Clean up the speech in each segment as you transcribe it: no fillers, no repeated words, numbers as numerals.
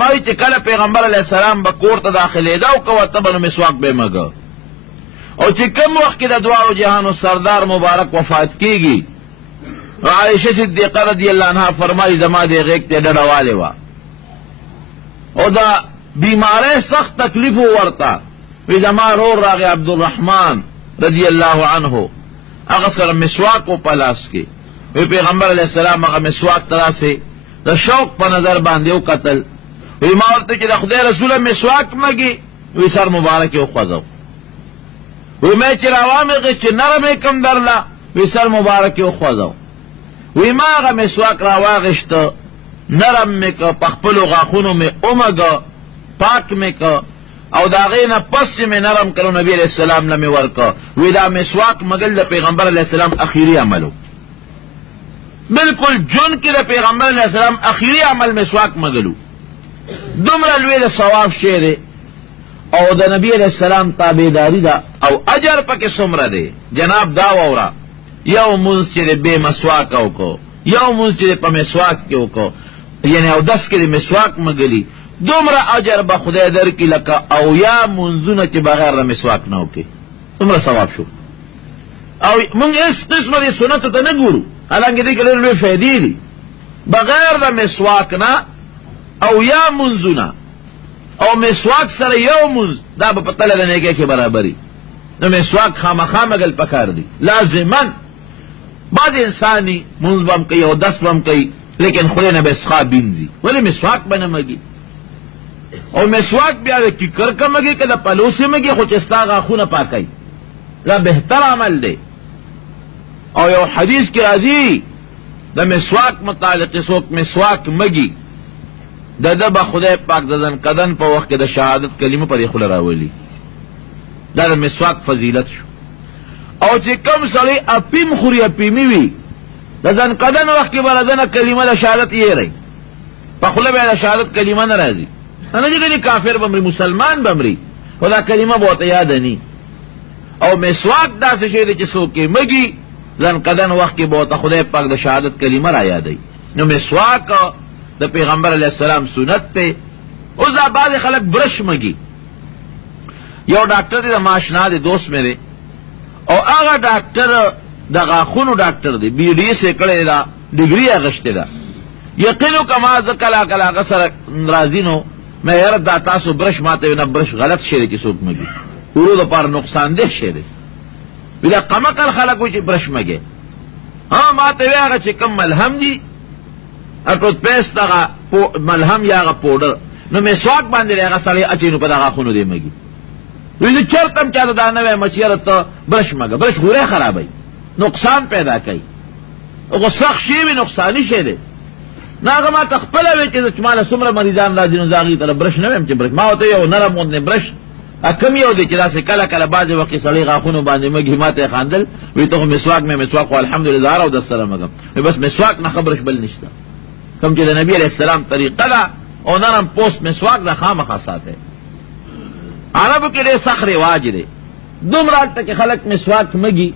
ماوی چې کله پیغمبر علیہ السلام به کور ته داخلېده او که ورته به نو مسواک به مګه او چې کوم وخت کې د دواړو جهانو سردار مبارک وفات کیږي عائشہ صدیقہ رضی اللہ عنہا فرمایي زما دې غېږ ته ډډه والې وه او دا بیماری سخت تکلیف ورته وی زما رور راغی عبدالرحمن رضی اللہ عنہ هغه سره مسواک و په لاس کې وی پیغمبر علیہ السلام هغه مسواک تراسې د شوق په نظر باندې وکتل وی ما ورته چې د خدای رسوله مسواک مګي وی سر مبارک یې وخوځو وی مې چې راوامغې چې نرم یې کم درله وی سر مبارک یې وخوځو وی ما هغه مسواک راواغېشته نرم مې که په خپلو غاښونو مې ومګه پاک مې که او د هغې نه پس چې مې نرم کړو نبي علیہ السلام له مې ورکه وی دا مسواک مګل د پیغمبر علیہ السلام اخیری عملو بالکل جون کې د پیغمبر علیہ السلام اخیری عمل مسواک مګلو دومره لوی د ثواب شی دی او د نبی علیہ السلام تابعداري ده او اجر پکې څومره دی جناب دا واوره یو مونځ چې دی بې مسواک وکړو یو مونځ چې دی په مسواک کې وکړو یعنی او دس کې دی مسواک مګلي دومره اجر به خدای درکړي لکه او یا منځونه چې بغیر د مسواک نه وکړي دومره ثواب شو او مونږ هېڅ قسمه دې سنتو ته نه ګورو حالانکې دې کې ډېرې لوی فایدې دي بغیر د مسواک نه او یا منځونه او مسواک سره یو منځ دا به په تله د نیکۍ کې برابري نو مسواک خامخا مګل پکار دي لازما بعض انسانی منځ به هم کوي او دس به هم کوي لیکن خولې نه به اسخا بینځي ولې مسواک به نه مګي او مسواک بیا د کیکرکه مګي که د پلوسې مګي خو چې ستا غاښونه پاکوي دا بهتر عمل دی او یو حدیث کې راځي د مسواک متعلق څوک مسواک مګي د ده به خدای پاک د ځنکدن په وخت کې د شهادت کلمه په دې خوله راولي دا د مسواک فضیلت شو او چې کم سړی اپیم خوري اپیمي وي د ځنکدن وخت کې به د ده نه کلمه د شهادت یېری په خوله به د شهادت کلمه نه راځي نه چې ګنې کافر به مري مسلمان به مري خو دا کلمه به ورته یاده ني او مسواک داسې شی دی چې څوک یې مګي ځنکدن وخت کې به ورته خدای پاک د شهادت کلمه را یادوي نو مسواک د پیغمبر علیہ السلام سنت ته اوس دا بعضې خلک برش مګي یو ډاکټر دی د ماشنا دی دوست مې دی او هغه ډاکټر د غاښونو ډاکټر دی بي ډي ایس یې کړې ده ډګري یې اخیستې ده یقین وکړه ما زه کله کله هغه سره راځي نو مې یاره دا تاسو برش ماته وي نه برش غلط شی دی چې څوک مګي ورو دپاره نقصان ده شی دی وي دا قمقل خلک وي چې برش مګي ها ماته وی هغه چې کم ملهم دي ټوت پیسټ دغه ملهم یا هغه پوډر نو مسواک باندې هغه سړی اچوي نو په دغه غاښونو دی مګي وی زه چېرته هم چاته دا نه وایم چې یاره ته برش مګه برش غوری خرابوي نقصان پیدا کوي هغه سخت شی وي نقصاني شی دی نه هغه ما ته خپله وی چې ما له څومره مریضان راځي نو زه هغې ته برش نه وایم چې برش ما ورته یو نرم غوندې برش کم یو دی چې داسې کله کله بعضې وخت کې سړی غاښونو باندې مګي ما ته یې خاندل وی ته خو مسواک مې مسواک خو الحمدلله هر اودس سره مګم وی بس مسواک نه ښه برش بل نشته کوم چې د نبي علیہ السلام طریقه ده او نرم پوست مسواک ده خامخا ساته عربو کې ډېر سخت رواج دی دومره هلته کې خلک مسواک مګي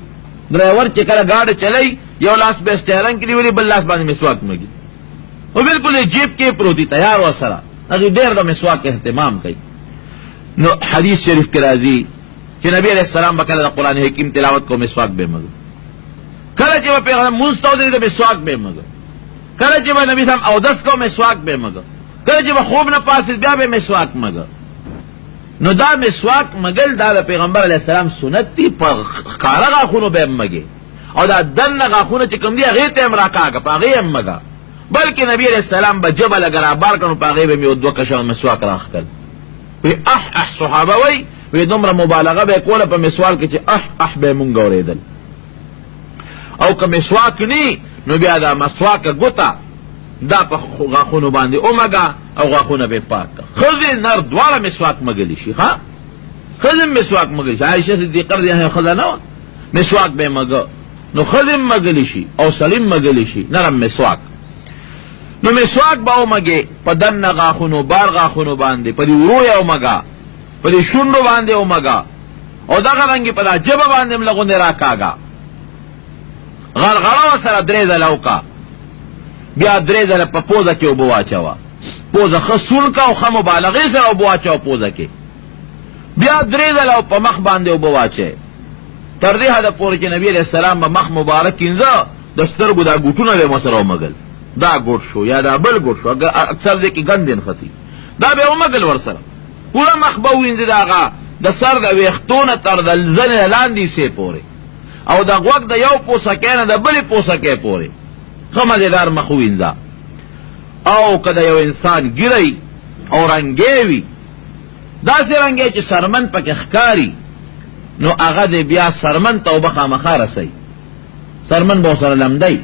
ډرایور چې کله ګاډی چلی یو لاس به سټیرنګ کې نیولي بل لاس باندې مسواک مګي او بالکل یې جیب کې پروتي تیار ورسره هغې ډېر د مسواک اهتمام کوي نو حدیث شریف کې راځي چې نبی علیہ السلام به کله د قرآن حکیم تلاوت کو مسواک به مګو کله چې به پیغمبر مونځ ته ودرېږي د مسواک به مګو کله چې به نبی صاحب اودس کو مسواک به مګو کله چې به خوب نه پاسېد بیا به مسواک مګو نو دا مسواک مګل دا د پیغمبر علیہ السلام سنت دی په ښکاره غاښونو به هم مګې او دا دننه غاښونه چې کوم دي هغې ته هم راکاږه په هغې هم مګه بلکې نبی علیہ السلام به جبه لږ رابار کړ نو په هغې به مې یو دوه کشه مسواک راښکل وی اح صحابه وی دومره مبالغه به یې کوله په مسواک کې چې اح به یې مونږ اورېدل او که مسواک نی نو بیا دا مسواک ګوته دا په غاښونو باندې ومګه او غاښونه به پاک کړه ښځې نر دواړه مسواک مګلی شي ښه ښځې هم مسواک مګلی شي عایشه صدیقه رضی الله عنها ښځه نه وه مسواک به یې مګه نو ښځې هم مګلی شي او سړي هم مګلی شي نرم مسواک نو مسواک به ومګې په دننه غاښونو بار غاښونو باندې په دې ورو یې ومګه په دې شونډو باندې ومګه او دغه رنګې په دا ژبه باندې هم لږ غوندې راکاږه غرغړه ورسره درې ځله وکړه بیا درې ځله په پوزه کې اوبه واچوه پوزه ښه سون کا او ښه مبالغې سره اوبه واچوه پوزه کې. بیا 3 ځله په مخ باندې اوبه واچوئ تر دې حده پورې چې نبي علیه السلام به مخ مبارک کینځه د سترګو دا ګوټونه به مو سره ومږل، دا ګوټ شو یا دا بل ګوټ شو، اکثر دې کې ګند نښتي، دا به ومږل ورسره پوره مخ به ووینځي د هغه د سر د ویښتونه تر د زنې لاندې سې پورې او د غوږ د یو پوسکۍ نه د بلې پوسکۍ پورې ښه مزېدار مخ ووینځه. او که د یو انسان ګیری او رنګې وي داسې رنګې چې سرمن پکې ښکاري نو هغه دې بیا سرمن ته اوبه خامخا رسوي، سرمن به ورسره لمدی.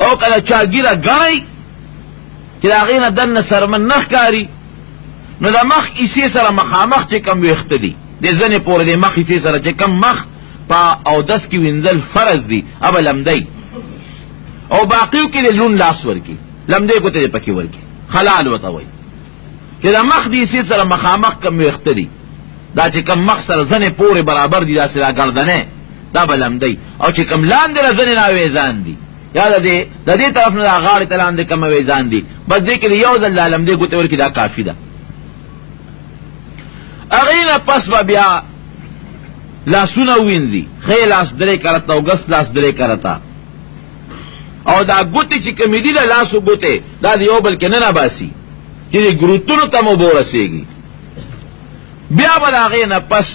او که د چا ګیره ګڼئ چې د هغې نه دننه سرمن نه ښکاري نو د مخ حصې سره مخامخ چې کم ویښته دي د زنې پورې د مخ حصې سره چې کم مخ په اودس کې وینځل فرض دي ابه لمدی، او باقیو کې د لون لاس ورکي، لمدی ګوتې دې پکې ورکي، خلال ورته وایي چې د مخ د حصې سره مخامخ کم ویښته دي دا چې کم مخ سره زنې پورې برابر دي داسې دا ګردنې دا به لمدی، او چې کم لاندې له زنې نه اویزان دي یا د دې طرف نه دا غاړې ته لاندې کم اویزان دي بس دې کې د یو ځل دا لمدی ګوتې ورکي دا کافي ده. هغې نه پس به بیا لاسونه ووینځي، ښی لاس 3 کرته او ګس لاس 3 کرته، او دا ګوتې چې کمې دي د لاسو ګوتې دا د یو بل کې نه نباسي چې د ګروتونو ته مو اوبه ورسېږي. بیا به د هغې نه پس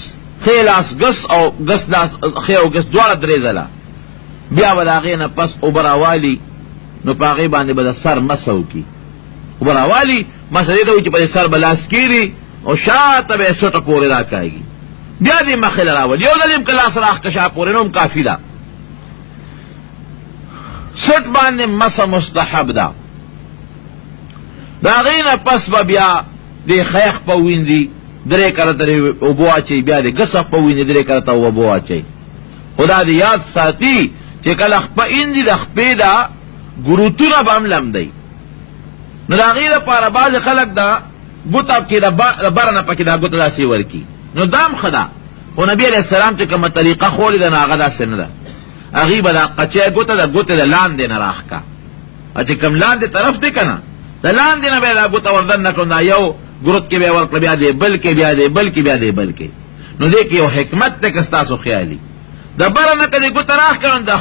ښی لاس ګس او ګس لاس ښی او ګس دواړه 3 ځله بیا به د هغې نه پس اوبه راوالي نو په هغې باندې به د سر مسه وکړي. اوبه راوالي مسه دې ته وایي چې په دې سر به لاس کېږي او شاته به یې سوټه پورې راکاږي، بیا دې مخې له راولي یو ځل یې که لاس راښکه شا پورې نو هم کافي ده. سټ باندې مسه مستحب ده. د هغې نه پس به بیا د خیخ په وینځي 3 کرته اوبه واچوي، بیا د ګسخ په وینځي 3 کرته اوبه واچوي. خدا دې یاد ساتي چې کله خپه انځي د خپې ده ګروتونه به هم لمدی. نو د هغې لپاره بعضې خلک ده ګوته کې د بره نه پکې دا ګوته داسې ورکي نو دا هم ښه ده، خو نبي علیه السلام چې کومه طریقه ښولې ده نو هغه داسې نه ده. هغې به دا قچی ګوته د ګوتې د لاندې نه راښکه چې کوم لاندې طرف دی که نه د لاندې نه به یې دا ګوته وردن نه کړو دا یو ګروت کې به یې ورکړه بیا دی بل کې بیا دی بل کې بیا دی بل کې. نو دې کې یو حکمت دی که ستاسو خیالي د بره نه که دې ګوته راښکه نو د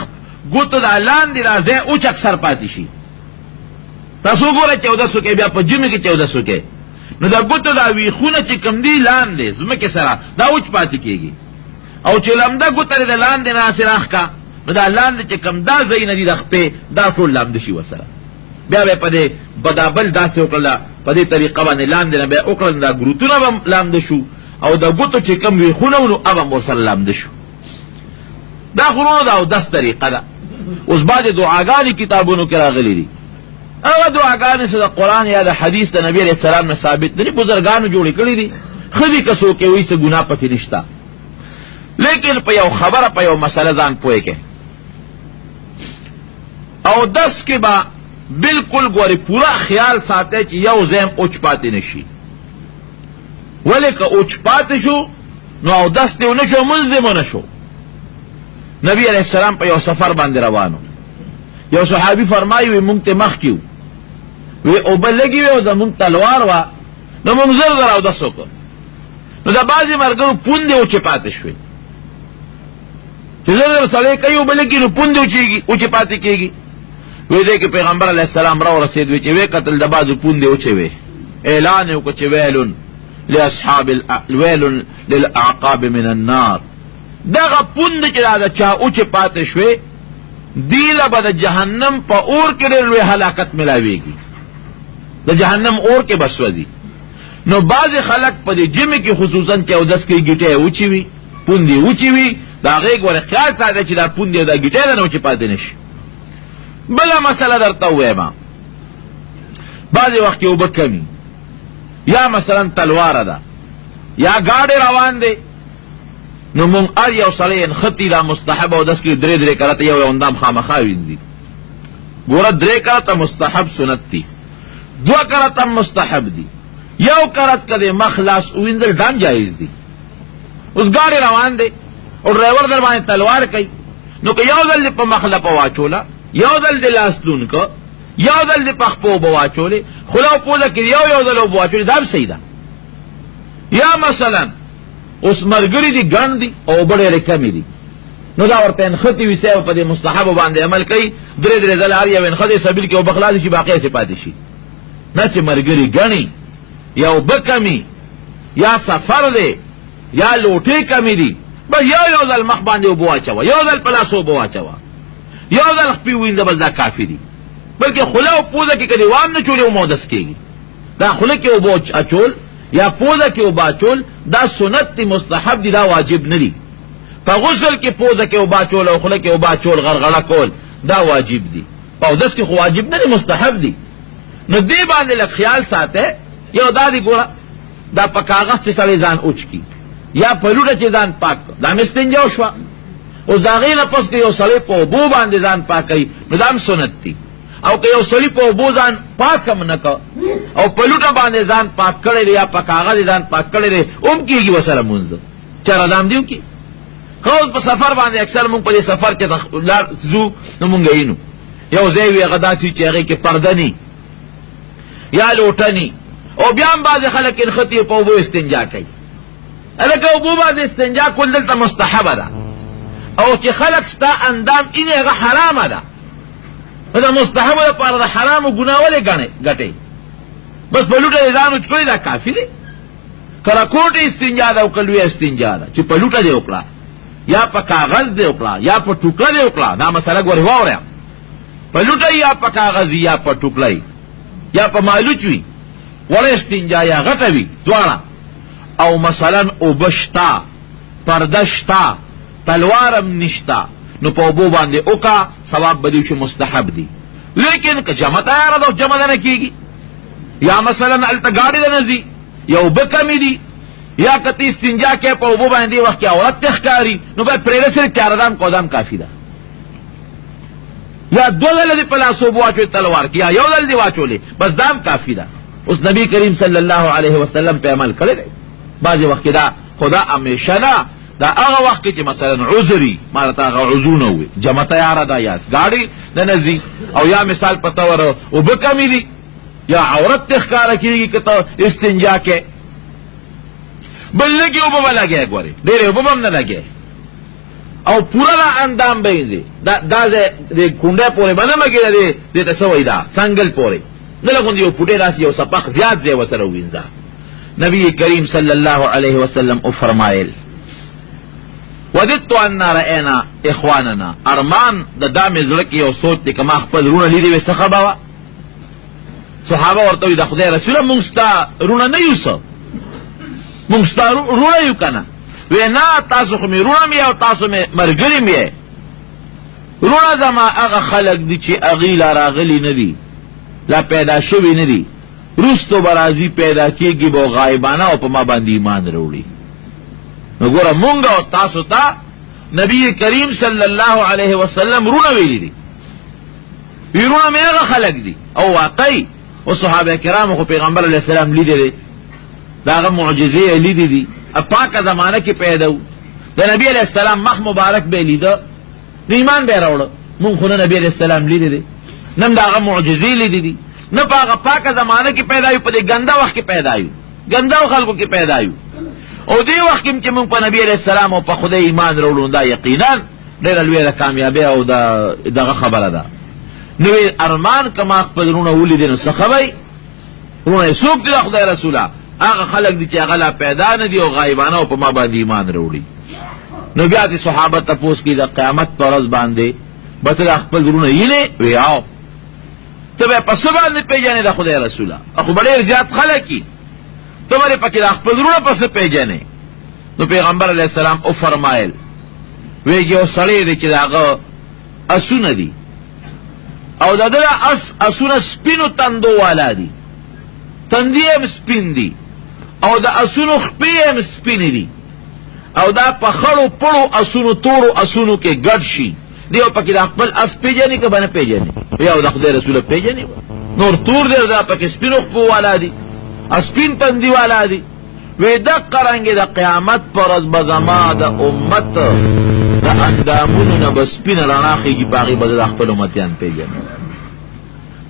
ګوتو دا لاندې دا ځای اوچ اکثر پاتې شي. تاسو وګورئ چې اودس وکئ بیا په ژمي کې چې اودس وکئ نو دا ګوتو دا ویښونه چې کوم دي لاندې ځمکې سره دا اوچ پاتې کېږي، او چې لمده ګوته دې د لاندې نه هسې راښکه نو دا لاندې چې کوم دا ځایونه دي د خپې دا ټول لامده شي ورسره. بیا به یې په دې بدابل داسې وکړله په دې طریقه باندې لاندې نه بیا وکړل دا ګروتونه به لامده شو او د ګوتو چې کوم ویښونه و نو هغه هم ورسره لامده شو. دا خورونو د اودس طریقه ده. اوس بعضې دعاګانې کتابونو کې راغلي دي، هغه دعاګانې چې د قرآن یا د حدیث د نبي علیه السلام نه ثابت دي بزرګانو جوړې کړي دي، ښه دي که څوک یې وایي څه ګناه پکې نشته، لیکن په یو خبره په یو مسله ځان پوه کې اودس کې به بالکل ګورې پوره خیال ساتئ چې یو ځای هم اوچ پاتې نه شي. ولې که اوچ پاتې شو نو اودس دې ونه شو مونځ دې ونه شو. نبی علیه السلام په یو سفر باندې روانو، یو صحابي فرمایي وی مونږ ته مخکې وی اوبه لګې وې او زمونږ تلوار وه نو مونږ زر زر اودس وکړو نو د بعضې ملګرو پوندې اوچې پاتې شوې چې زر زر سړی کوي اوبه لګي نو پوندې اوچې پاتې کېږي. وی دی کې پیغمبر علیه السلام را ورسېد وی چې وی قتل د بعضو پوندې اوچې وې اعلان یې وکړه چې ویل للاعقاب من النار. دغه پوندې چې دا د چا اوچې پاتې شوې دیله به د جهنم په اور کې ډېر لوی هلاکت ملاویږي، د جهنم اور کې به سوځي. نو بعضې خلک په دې جمعې کې خصوصا چې اودس کې ګیټۍ اوچې وي پوندې اوچې وي د هغې ګوره خیال ساته چې دا پوندې او دا ګیټۍ ده نه اوچې پاتې نه شي. بله مسله درته ووایم، بعضې وخت کې اوبه کمي یا مثلا تلواره ده یا ګاډې روان دی نو مونږ هر یو سړی نښتي دا مستحب اودس کې 3 کرته یو اندام خامخا وینځي. ګوره 3 کرته مستحب سنت دي، 2 کرته مستحب دي، 1 کرت که د مخ لاس وینځل دام جایز دي. اوس ګاډې روان دی او ډرایور در باندې تلوار کوي نو که یو ځل دې په مخ لپه واچوله یو ځل دې لاس لون که یو ځل دې په خپو اوبه واچولې خوله او پوزه کې یو ځل اوبه واچولې دا هم صحیح ده. یا مثلا اوس ملګري دي ګڼ دي او اوبه ډېرې کمې دي، نو دا ورته انخطې وي سیو په دې مستحبو باندې عمل کوي، درې ځله هر یو انخطې سبیل کې اوبه خلاصې شي باقی یې پاتې شي. نه چې ملګري ګڼي یا اوبه کمې یا سفر دی یا لوټې کمې دي، بس یو ځل مخ باندې اوبه واچوه، یو ځل په لاس اوبه واچوه، یو ځل خپې ووینځه، بس دا کافي دي. بلکې خوله او پوزه کې کدې وام نه چولې او مودس کېږي. دا خوله کې اوبه اچول یا پوزه کې اوبه اچول دا سنت دی، مستحب دی، دا واجب نه دی. په غسل کې پوزه کې اوبه اچول او خوله کې اوبه اچول غرغړه کول دا واجب دی، په اودس کې خو واجب نه دی، مستحب دی. نو دې باندې لږ خیال ساته. یو دا دی ګوره، دا په کاغذ چې سړی ځان اوچ کی یا په لوټه چې ځان پاک دا مستنجا وشوه. اوس د هغې نه پس که یو سړی په اوبو باندې ځان پاک کوي نو دا هم سنت دی. او که یو سړي په اوبو ځان پاک هم نه که او په لوټه باندې ځان پاک کړی دی یا په کاغذ ځان پاک کړی دی هم کېږي ورسره مونځ چېره دام دی وکړي. ښه اوس په سفر باندې اکثر مونږ په دې سفر کې ځو نو مونږ وینو یو ځای وي هغه داسې چې هغې کې پرده ني یا لوټه ني، او بیا هم بعضې خلک انخطې په اوبو استنجا کوي. هلکه اوبو باندې استنجا کول دلته مستحبه ده، او چې خلک ستا اندام اینې هغه حرامه ده، نو د مستحبو لپاره د حرامو ګناه ولې ګټئ؟ بس په لوټه دې ځان وچ کړی دا کافي دی. که راکوټې استنجا ده او که لویه استنجا ده چې په لوټه دې وکړه یا په کاغذ دې وکړه یا په ټوکړه دې وکړه، دا مسله ګورې واورئ، په لوټه یا په کاغذ یا په ټوکړه یا په مالوچ وي وړه استنجا یا غټه وي دواړه، او مثلا اوبه شته پرده شته تلوارم نشته، نو په اوبو باندې وکړه ثواب به دې چې مستحب دی. لیکن که جمع تیاره ده جمع ده نه کېږي، یا مثلا هلته ګاډي ده نه ځي یا اوبه کمې دي، یا که ته استنجا کوې په اوبو باندې دې وخت کې عورت ته ښکاري نو باید پرېږده صرف تیاره دام کودام کافي ده. یا دوه ځله دې په لاس اوبه واچولې تلوار کې یا یو ځل دې واچولې بس دام کافي ده. اوس نبی کریم صلی الله علیه وسلم په عمل کړی دی. بعضې وخت کې دا خدا همیشه نه، دا هغه وخت کې چې مثلا عذري ما راته هغه عذرونه وي جمع تیاره ده یا ګاډي نه نه ځي، او یا مثال په طور اوبه کمې دي یا عورت ته ښکاره کېږي که ته استنجا کې بل لږې اوبه به لګی ګورې ډېرې اوبه به هم نه لګی او پوره دا اندام به یې ځي دا د کونډۍ پورې به نه مګېده دې ته څه وایي دا څنګل پورې نه لګوندې یو پوټې داسې یو سپخ زیات ځای ورسره ووینځه. نبی کریم صلی الله علیه وسلم فرمایل وددت ان رأینا اخواننا، ارمان د دا مې زړه کې یو سوچ دی که ما خپل رونه لیدې وې څه خبه وه؟ صحابه ورته وي د خدای رسوله مونږ ستا رونه نه یو څه، مونږ ستا رونه یو که نه؟ وی نه تاسو خو مې رونه مې او تاسو مې ملګري مې. رونه زما هغه خلک دي چې هغې لا راغلي نه دي، لا پیدا شوي نه دي، وروستو به راځي پیدا کېږي به غایبانه او په ما باندې ایمان راوړي. نو ګوره مونږ او تاسو ته نبی کریم صلی الله علیه وسلم رونه ویلي دي، وی رونه مې هغه خلک دي. او واقعي او صحابه کرامو خو پیغمبر علیه السلام لیدلی دی، د هغه معجزې یې لیدې دي، پاکه زمانه کې پیدا و، د نبی علیه السلام مخ مبارک به یې لیده د ایمان به یې راوړه. مونږ خو نه نبی علیه السلام لیدلی دی نه د هغه معجزې لیدې دي، نه په هغه پاکه زمانه کې پیدا یو، په دې ګنده وخت کې پیدا یو، ګنده خلکو کې پیدا یو. او دې وخت کې چې مونږ په نبی علیه السلام او په خدای ایمان راوړو دا یقینا ډېره لویه د کامیابۍ او دغه خبره ده. نوې ارمان که ما خپل رونه ولیدې نو څه خبئ؟ رونه یې څوک دي د خدای رسوله؟ هغه خلک دي چې هغه لا پیدا نه دي او غایبانه او په ما باندې ایمان راوړي. نو بیا دې صحابه تپوس کړي د قیامت په ورځ باندې به ته د خپل رونه یینې؟ وی او ته به په څه باندې پېژنې د خدای رسوله؟ خو به ډېر زیات خلک وي، ته ولې پکې د خپل رونه په څه پېژنې؟ نو پیغمبر علیه السلام وفرمایل وی یو سړی دی چې د هغه اسونه دي او د ده اسونه سپینو تندو والا دي، تندي هم سپین دي او د اسونو خپې هم سپینې دي، او دا په خړو پړو اسونو تورو اسونو کې ګډ شي، دی او پکې د خپل اس پېژنې که به نه پېژنې؟ یا د خدای رسوله پېژنې نور تور دی دا پکې سپینو خپو والا دي، سپین تندي والا دي. وی دقه رنګې د قیامت په ورځ به زما د امت د اندامونو نه به سپینه رڼا خېږي، په هغې به د خپل امتیان پېژنم.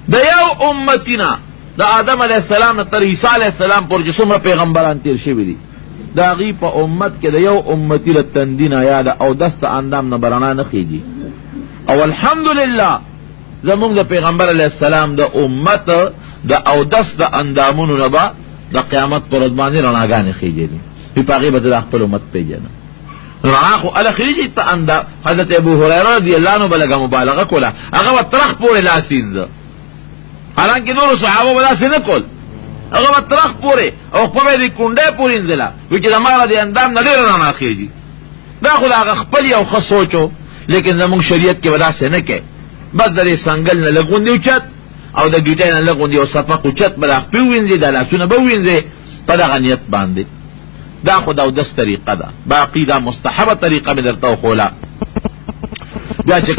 د یو امتي نه دا آدم علیہ السلام نه تر عیسی علیہ السلام پورې چې څومره پیغمبران تیر شوي دي د هغوی په امت کې د یو امتي له تندي نه یا د اودس د اندام نه برنا نه خیږي. او الحمدلله زمونږ د پیغمبر علیہ السلام د امت د اودس د اندامونو نه به د قیامت پر ورځ باندې رڼاګانې خیږي دي په هغې به د خپل امت پېژنه رڼا خو هله خیږي ته اندا. حضرت ابو هریره رضی الله عنه به لږه مبالغه کوله هغه به ترخ پورې لاس وینځه حالانکه نورو صحابو به داسې نه کول هغه به ترخ پورې او خپل به یې کونډۍ پورې وینځله وایي چې زما به د اندام نه ډېره رڼا خیږي. دا خو د هغه خپل یو ښه سوچ و لیکن زمونږ شریعت کې به داسې نه کوي بس د دې سنګل نه لږ غوندې اوچت او د ګیټۍ نه لږ غوندې یو صفق اوچت به د خپې ووینځې دا لاسونه به ووینځې په دغه نیت باندې. دا خو د اودس طریقه ده باقي دا مستحبه طریقه مې درته وښوله. بیا چې